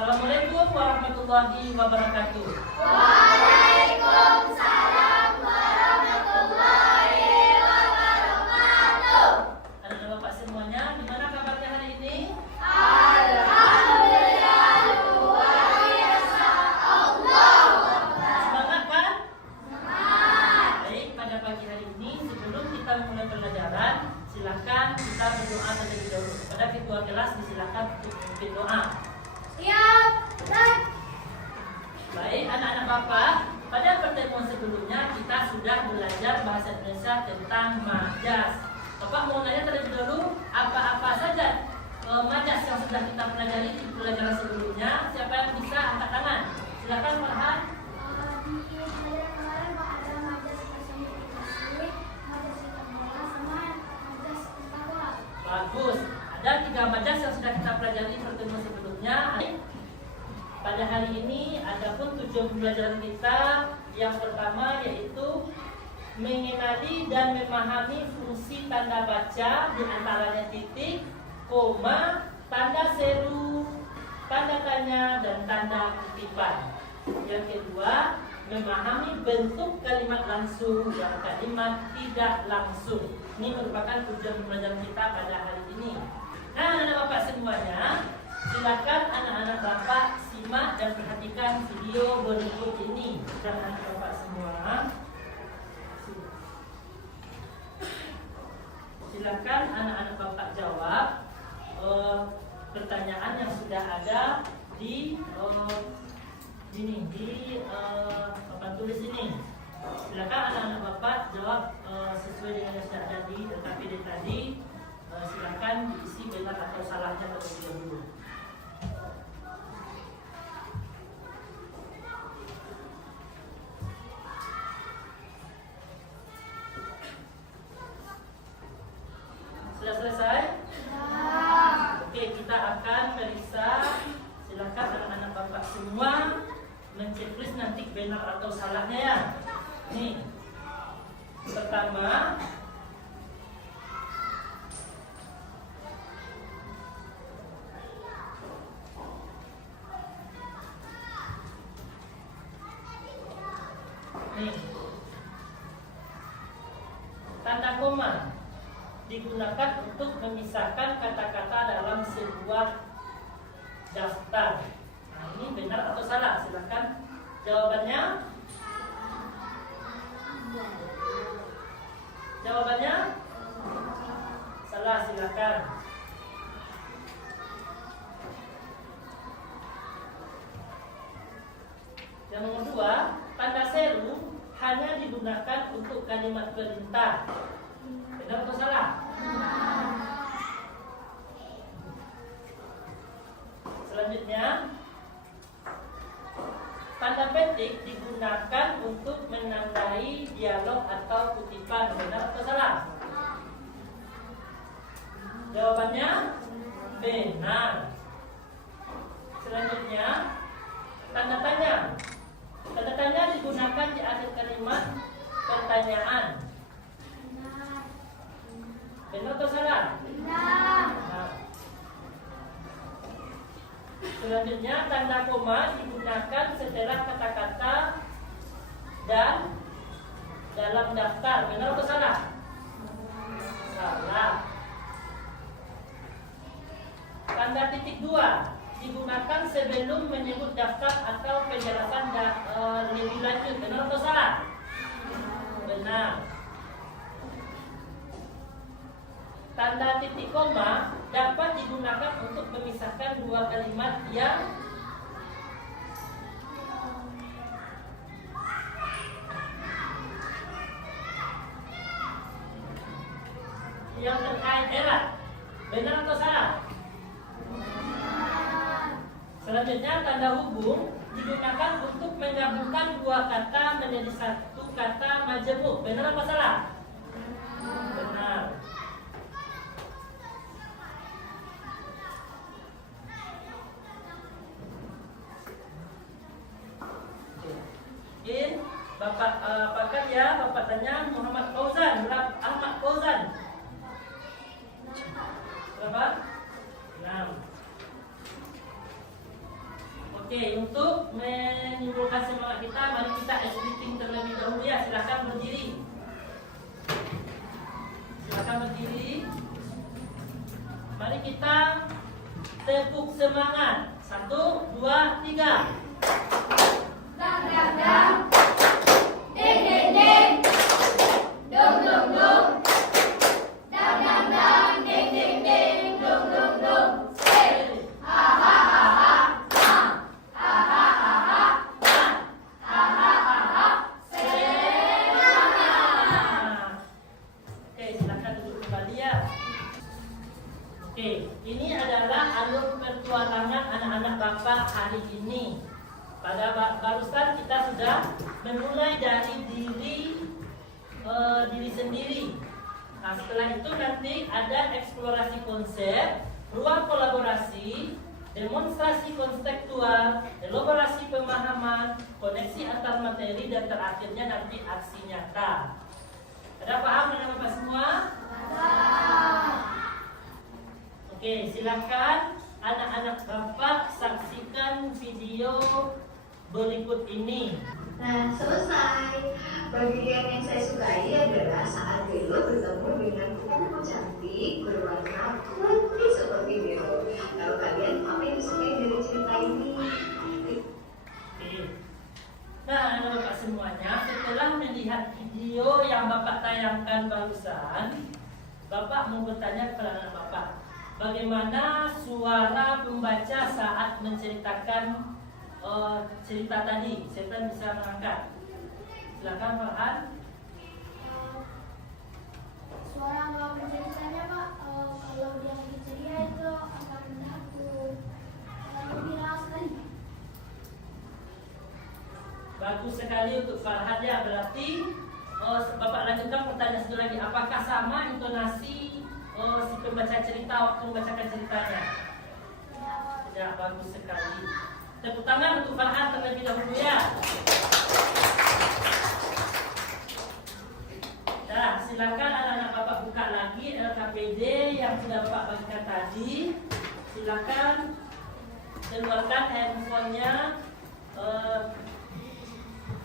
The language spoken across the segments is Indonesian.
Assalamualaikum warahmatullahi wabarakatuh. Waalaikumsalam warahmatullahi wabarakatuh. Anak Bapak semuanya, gimana kabarnya hari ini? Alhamdulillah luar biasa. Allah. Semangat kan? Semangat. Baik, pada pagi hari ini sebelum kita memulai pelajaran, silakan kita berdoa terlebih dahulu. Pada ketua kelas disilakan untuk memimpin doa. Siap. Dan Baik, anak-anak Bapak, pada pertemuan sebelumnya kita sudah belajar bahasa Indonesia tentang majas. Bapak mau nanya terlebih dahulu, apa-apa saja majas yang sudah kita pelajari di pelajaran sebelumnya? Siapa yang bisa angkat tangan? Silakan Farhan. di pelajaran kemarin ada majas personifikasi, majas ikat bola, sama majas ikat bola. Bagus. Ada 3 majas yang sudah kita pelajari di pertemuan sebelumnya. Pada hari ini adapun tujuan pembelajaran kita yang pertama yaitu mengenali dan memahami fungsi tanda baca, di antaranya titik, koma, tanda seru, tanda tanya, dan tanda kutipan. Yang kedua, memahami bentuk kalimat langsung dan kalimat tidak langsung. Ini merupakan tujuan pembelajaran kita pada hari ini. Nah, anak-anak Bapak semuanya, silakan anak-anak Bapak simak dan perhatikan video berikut ini. Dan anak Bapak semua, silakan anak-anak Bapak jawab pertanyaan yang sudah ada di papan tulis ini. Silakan anak-anak Bapak jawab sesuai dengan yang sudah ada di PPT tadi. Silakan diisi benar atau salahnya terlebih dahulu. Sudah selesai? Oke, kita akan periksa. Silakan anak-anak Bapak semua menceklis nanti benar atau salahnya ya. Nih, pertama, nih, tanda koma digunakan untuk memisahkan kata-kata dalam sebuah daftar. Nah, ini benar atau salah? Silakan jawabannya. Jawabannya salah, silakan. Yang kedua, tanda seru hanya digunakan untuk kalimat perintah. Benar atau salah? Selanjutnya, tanda petik digunakan untuk menandai dialog atau kutipan. Benar atau salah? Jawabannya benar. Selanjutnya, tanda tanya. Tanda tanya digunakan di akhir kalimat pertanyaan. Benar atau salah? Benar. Nah. Selanjutnya, tanda koma digunakan setelah kata-kata dan dalam daftar. Benar atau salah? Salah. Tanda titik 2 digunakan sebelum menyebut daftar atau penjelasan lebih lanjut. Benar atau salah? Benar. Tanda titik koma dapat digunakan untuk memisahkan 2 kalimat yang terkait erat. Benar atau salah? Selanjutnya, tanda hubung digunakan untuk menggabungkan 2 kata menjadi 1 kata majemuk. Benar atau salah? Benar. Bapak apakah ya? Bapak tanya Muhammad Fauzan, Ahmad Fauzan. Berapa? 6. Oke, untuk menimbulkan semangat kita, mari kita exhibiting terlebih dahulu ya. Silakan berdiri. Silakan berdiri. Mari kita tepuk semangat. 1, 2, 3. Dang dang dang, deng deng deng, dong dong dong, dang dang dang, deng deng deng, dong dong dong. Hey, ha ha ha ha, ha ha ha ha ha, ha ha ha ha, semangat. Oke, silakan duduk kembali ya. Oke, ini adalah alur petualangan anak-anak Bapak hari ini. Pada barusan kita sudah memulai dari diri sendiri. Nah, setelah itu nanti ada eksplorasi konsep, ruang kolaborasi, demonstrasi konseptual, elaborasi pemahaman, koneksi antar materi, dan terakhirnya nanti aksi nyata. Ada paham dengan Bapak semua? Oke, silakan anak-anak Bapak saksikan video berikut ini. Nah, selesai. Bagian yang saya sukai adalah saat Belo bertemu dengan kupu cantik berwarna putih seperti Belo. Kalau kalian apa yang disukai dari cerita ini? Oke. Nah, Bapak semuanya, setelah melihat video yang Bapak tayangkan barusan, Bapak mau bertanya kepada anak Bapak, bagaimana suara pembaca saat menceritakan cerita tadi? Saya bisa mengangkat. Silakan Farhan. Suara Mbak penceritanya Pak, kalau dia lagi ceria itu akan menakut, lebih ras lagi. Bagus sekali untuk Farhan ya. Berarti Bapak lanjutkan pertanyaan satu lagi. Apakah sama intonasi si pembaca cerita waktu membacakan ceritanya? Tidak, bagus sekali. Tepuk tangan untuk Farhan terlebih dahulu ya. Nah, silakan anak-anak Bapak buka lagi LKPD yang sudah Bapak bagikan tadi. Silakan keluarkan handphonenya.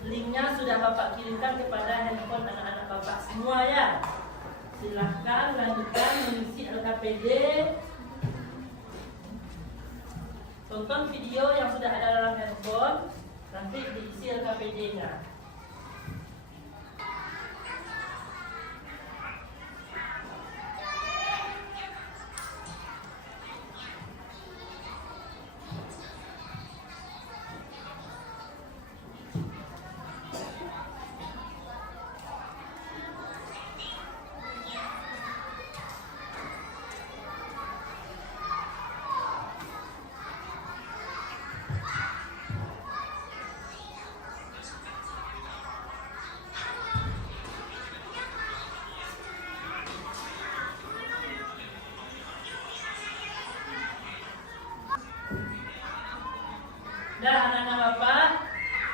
Linknya sudah Bapak kirimkan kepada handphone anak-anak Bapak semua ya. Silakan lanjutkan mengisi LKPD. Tonton video yang sudah ada dalam handphone, nanti diisi LKPD-nya. Nah, anak-anak Bapak,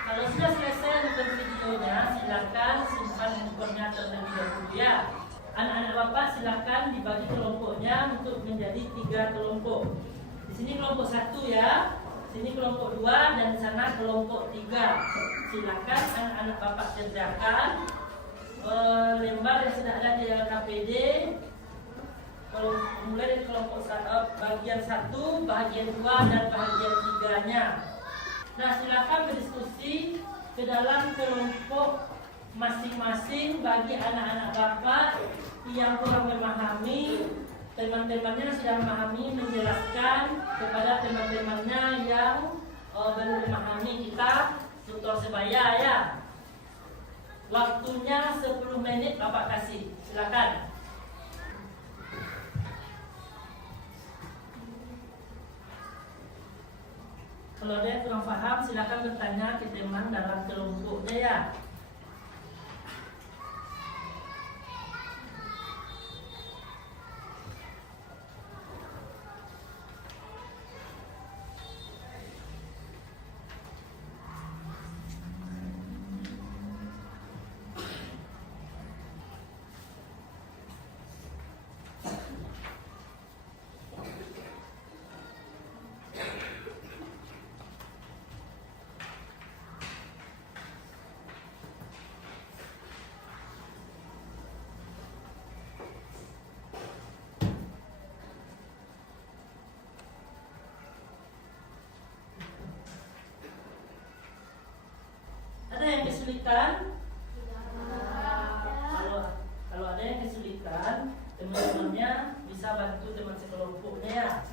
kalau sudah selesai nonton videonya, silakan simpan handphonenya terlebih dahulu ya. Anak-anak Bapak silakan dibagi kelompoknya untuk menjadi 3 kelompok. Di sini kelompok 1 ya, sini kelompok 2, dan di sana kelompok 3. Silakan anak-anak Bapak kerjakan lembar yang sudah ada di LKPD. Mulai dari kelompok bagian 1, bagian 2, dan bagian 3-nya. Nah, silakan berdiskusi ke dalam kelompok masing-masing. Bagi anak-anak Bapak yang kurang memahami, teman-temannya sudah memahami, menjelaskan kepada teman-temannya yang belum memahami. Kita tutor sebaya ya. Waktunya 10 menit Bapak kasih. Silakan. Kalau ada yang kurang paham, silakan bertanya ke teman dalam kelompoknya ya. kesulitan? Kalau ada yang kesulitan, teman-temannya bisa bantu teman sekelompoknya ya.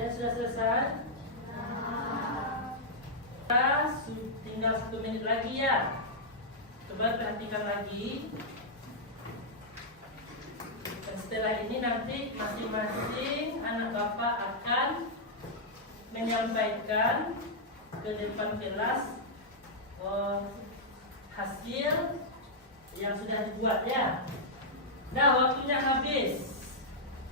Dan sudah selesai? Kita tinggal 1 menit lagi ya. Coba perhatikan lagi. Dan setelah ini nanti masing-masing anak bapak akan menyampaikan ke depan kelas hasil yang sudah dibuat ya. Nah, waktunya habis.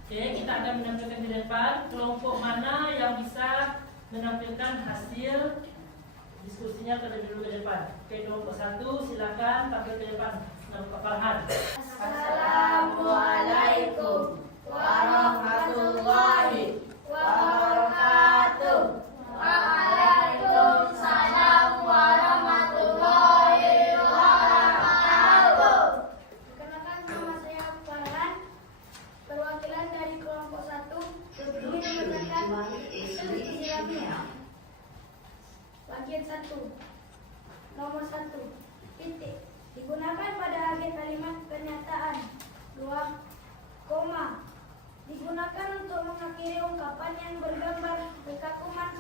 Oke, kita akan menampilkan di depan kelompok mana yang bisa menampilkan hasil diskusinya terlebih dulu ke depan. Oke, kelompok 1 silakan tampil ke depan. Nama Pak Farhan. Assalamualaikum warahmatullahi wabarakatuh. Waalaikumsalam warahmatullahi wabarakatuh. Perkenalkan, nama saya Farhan, perwakilan dari kelompok 1. Ini membacakan diskusi kami. Bagian 1. Nomor 1. Titik. Digunakan pada akhir kalimat pernyataan. 2. Koma. Digunakan untuk mengakhiri ungkapan yang bergambar kekaguman,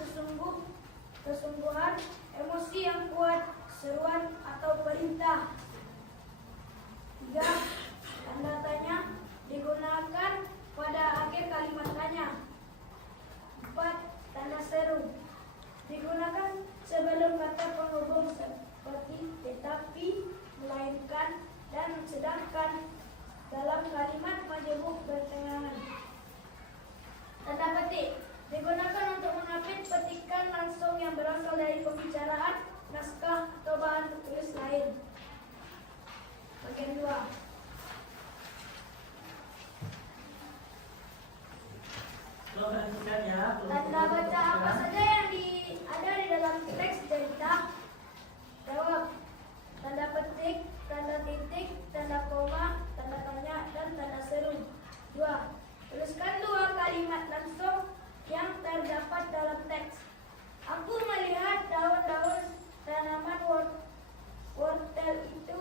kesungguhan, emosi yang kuat, seruan atau perintah. 3. Tanda tanya. Digunakan pada akhir kalimat tanya. 4. Tanda seru. Digunakan sebelum kata penghubung seperti tetapi, melainkan, dan sedangkan dalam kalimat majemuk pertengahan. Tanda petik. Digunakan untuk mengapit petikan langsung yang berasal dari pembicaraan, naskah, atau bahan tulis lain. Bagian 2. Perhatikan ya. Tanda baca apa saja yang ada di dalam teks cerita? Jawab. Tanda petik, tanda titik, tanda koma, tanda tanya, dan tanda seru. 2. Tuliskan 2 kalimat langsung yang terdapat dalam teks. Aku melihat daun-daun tanaman wortel itu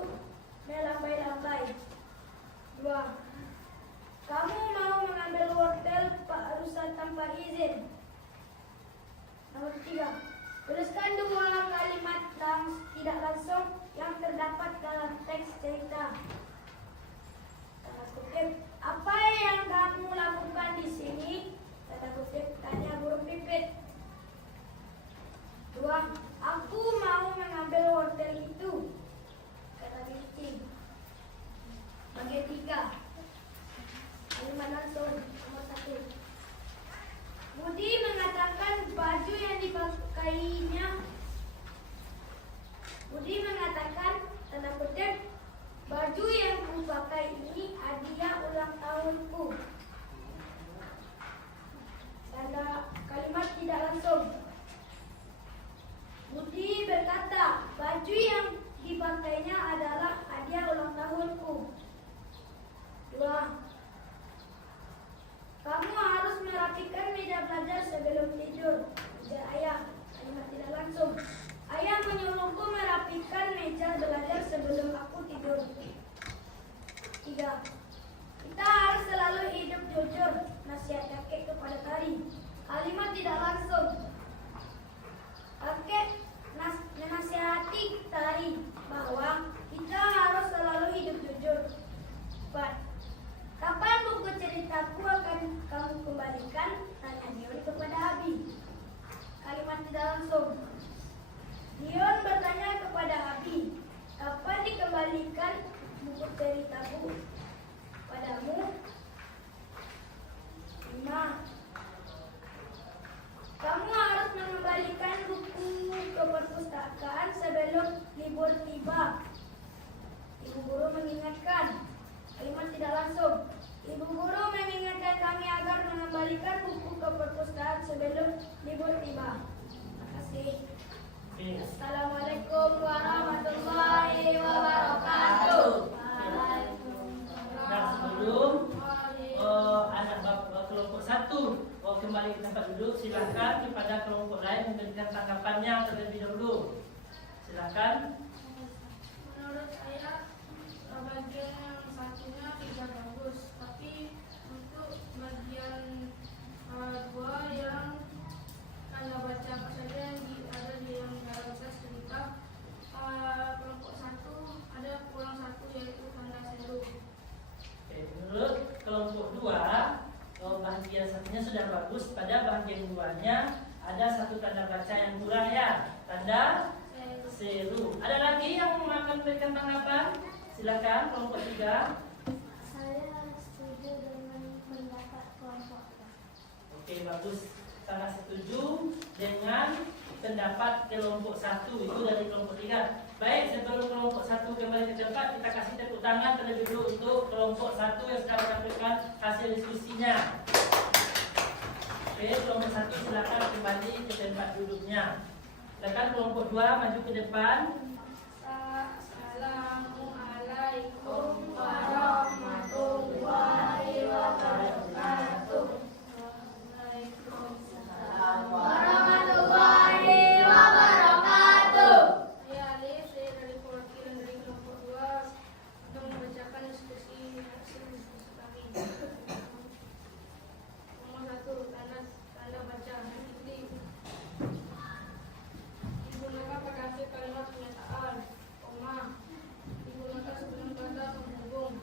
melambai-lambai. libur tiba. Terima kasih. Oke. Assalamualaikum warahmatullahi wabarakatuh. Nah, sebelum anak kelompok 1 kembali ke tempat duduk, silakan kepada kelompok lain memberikan tanggapannya terlebih dahulu. Silakan. Menurut saya bagian yang satunya tidak bagus, tapi untuk bagian dua yang tanda baca apa saja yang ada di dalam tes cerita, kelompok 1 ada kurang satu yaitu tanda seru. Oke, menurut kelompok 2 bagian satunya sudah bagus, pada bagian 2-nya ada satu tanda baca yang kurang ya, tanda seru. Ada lagi yang akan memberikan tanggapan? Silakan kelompok 3. Saya setuju dengan pendapat kelompok. Oke, bagus. Sangat setuju dengan pendapat kelompok 1 itu dari kelompok 3. Baik, sebelum kelompok 1 kembali ke tempat, kita kasih tepuk tangan terlebih dulu untuk kelompok 1 yang sudah menampilkan hasil diskusinya. Oke, kelompok 1 silakan kembali ke tempat duduknya. Silakan kelompok 2 maju ke depan. Assalamualaikum warahmatullahi wabarakatuh. Waalaikumsalam warahmatullahi wabarakatuh. Saya Alif, saya dari perwakilan dari kelompok 2 untuk membacakan hasil diskusi kami. Nomor 1, tanda baca titik. Digunakan pada akhir kalimat pernyataan, koma. Digunakan sebelum kata penghubung.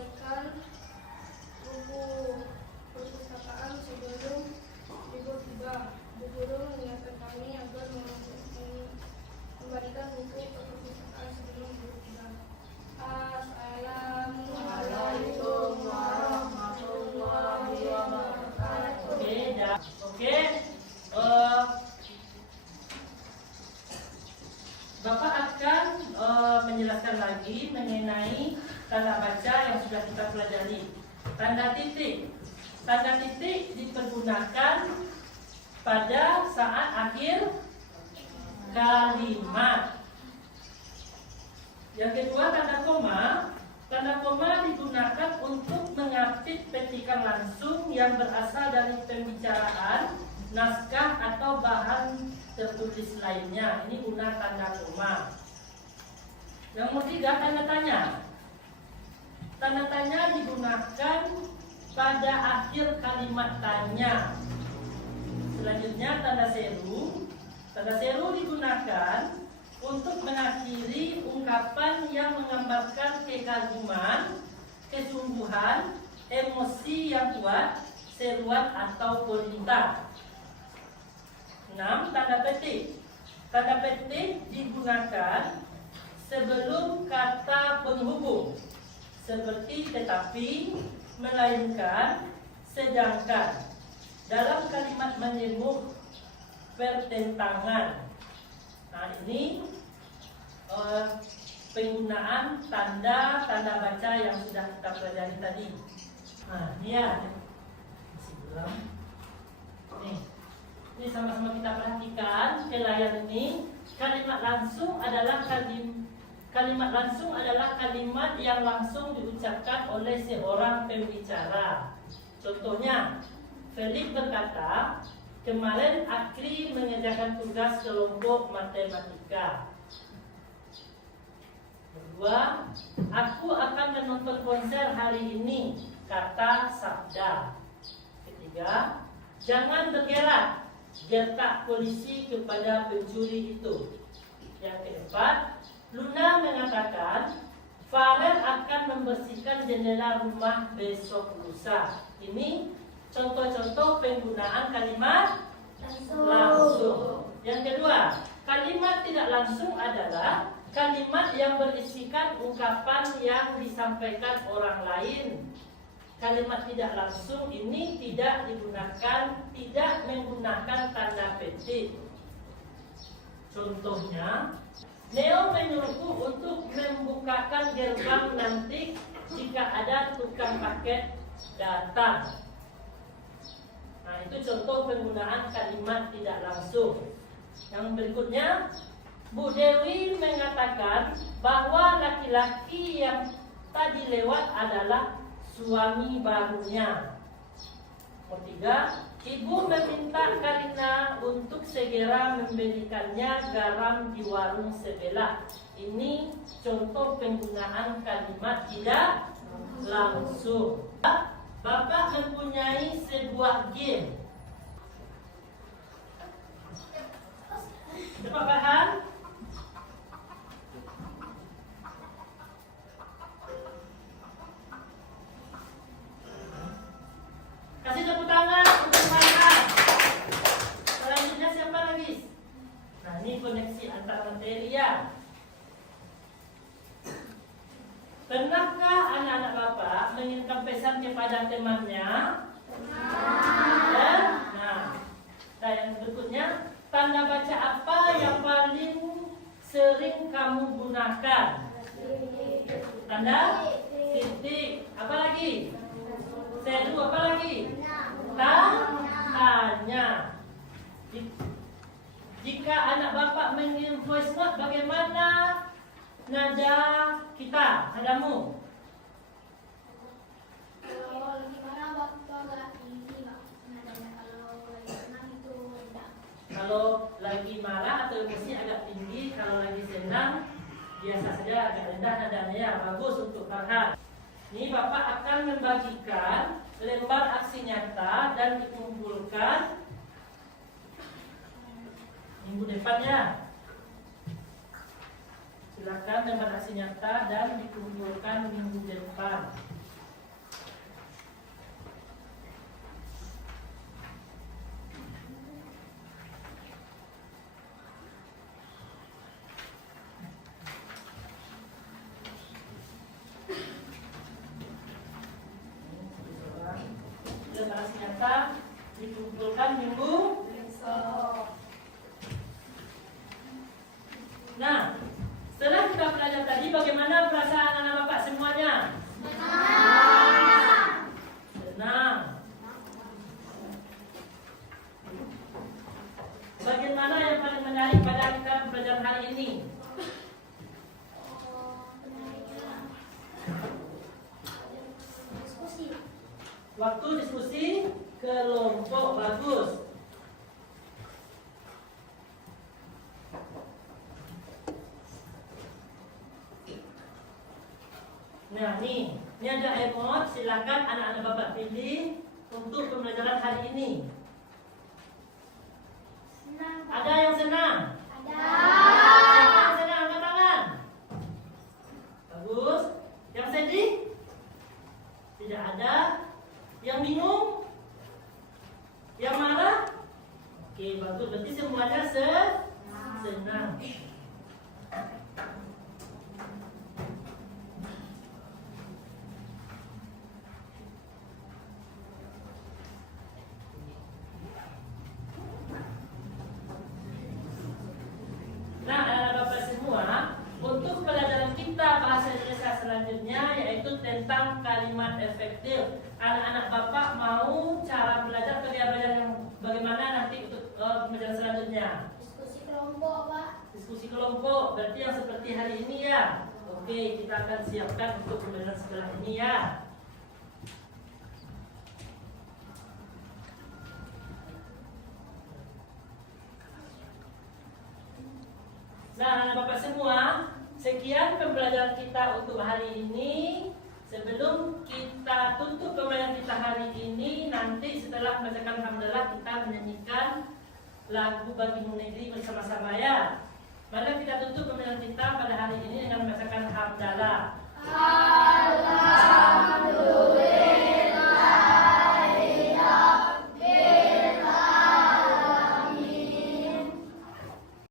mengembalikan buku perpustakaan sebelum libur tiba. Bu guru mengingatkan kami agar mengembalikan buku perpustakaan sebelum libur tiba. Assalamualaikum warahmatullahi wabarakatuh. Oke. Bapak akan menjelaskan lagi mengenai tanda baca yang sudah kita pelajari. Tanda titik. Tanda titik dipergunakan pada saat akhir kalimat. Yang kedua, tanda koma. Tanda koma digunakan untuk mengapit petikan langsung yang berasal dari pembicaraan, naskah atau bahan tertulis lainnya. Ini guna tanda koma. Yang ketiga, tanda tanya. Tanda tanya digunakan pada akhir kalimat tanya. Selanjutnya, tanda seru. Tanda seru digunakan untuk mengakhiri ungkapan yang menggambarkan kekaguman, kesungguhan, emosi yang kuat, seruan atau perintah. 6. Tanda petik. Tanda petik digunakan sebelum kata penghubung seperti tetapi, melainkan, sedangkan dalam kalimat menyebut pertentangan. Nah, ini penggunaan tanda baca yang sudah kita pelajari tadi. Nah, ini ya. Masih belum. Nih. Ini sama-sama kita perhatikan ke layar ini. Kalimat langsung adalah kalimat yang langsung diucapkan oleh seorang pembicara. Contohnya, Felix berkata, kemarin Akri mengerjakan tugas kelompok matematika. Kedua, aku akan menonton konser hari ini, kata Sabda. Ketiga, jangan bergerak, gertak polisi kepada pencuri itu. Yang keempat, Luna mengatakan Farel akan membersihkan jendela rumah besok lusa. Ini contoh-contoh penggunaan kalimat langsung. Yang kedua, kalimat tidak langsung adalah kalimat yang berisikan ungkapan yang disampaikan orang lain. Kalimat tidak langsung ini tidak menggunakan tanda petik. Contohnya, Neo menyuruhku untuk membukakan gerbang nanti jika ada tukang paket datang. Nah, itu contoh penggunaan kalimat tidak langsung. Yang berikutnya, Bu Dewi mengatakan bahwa laki-laki yang tadi lewat adalah suami barunya. Ketiga, ibu meminta Karina untuk segera membelikannya garam di warung sebelah. Ini contoh penggunaan kalimat tidak langsung. Bapak mempunyai sebuah game. Cepat Farhan. Kasih tepuk tangan untuk Farhan. Selanjutnya siapa lagi? Nah, ini koneksi antar materi ya. Pernahkah anak-anak Bapak mengirimkan pesan kepada temannya? Nah, yang berikutnya, tanda baca apa yang paling sering kamu gunakan? Tanda titik. Apa lagi? Seru, apa lagi? Tanya. Jika anak Bapak mengirim voice note, bagaimana nada kita, nadamu? Kalau gimana waktu agak tinggi nadanya, kalau lagi senang itu rendah. Kalau lagi marah atau emosi agak tinggi, kalau lagi senang biasa saja agak rendah nadanya. Ya, bagus untuk Farhan. Ini Bapak akan membagikan lembar aksi nyata dan dikumpulkan minggu depan ya. Silakan lembar aksi nyata dan dikumpulkan minggu depan. dikumpulkan minggu besok. Nah, setelah kita belajar tadi, bagaimana perasaan anak bapak semuanya? Senang. Bagaimana yang paling menarik pada kita pelajaran hari ini? Diskusi. Waktu diskusi kelompok, bagus. Nah, ini ada emot. Silakan anak-anak bapak pilih untuk pembelajaran hari ini. Senang. Ada yang senang? Ada. Siapa yang senang? Angkat tangan. Bagus. Yang sedih? Tidak ada. Yang bingung? Yang marah? Oke, bagus. Berarti semuanya senang. Nah, anak-anak bapak semua, untuk pelajaran kita bahasa Indonesia selanjutnya yaitu tentang kalimat efektif. Anak-anak bapak mau cara belajar yang bagaimana nanti untuk pembelajaran selanjutnya? Diskusi kelompok, Pak. Diskusi kelompok, berarti yang seperti hari ini ya. Oke, kita akan siapkan untuk pembelajaran setelah ini ya. Nah, anak bapak semua, sekian pembelajaran kita untuk hari ini. Sebelum kita tutup pembelajaran kita hari ini, nanti setelah membacakan hamdalah kita menyanyikan lagu Bagimu Negeri bersama-sama ya. Mari kita tutup pembelajaran kita pada hari ini dengan membacakan hamdalah.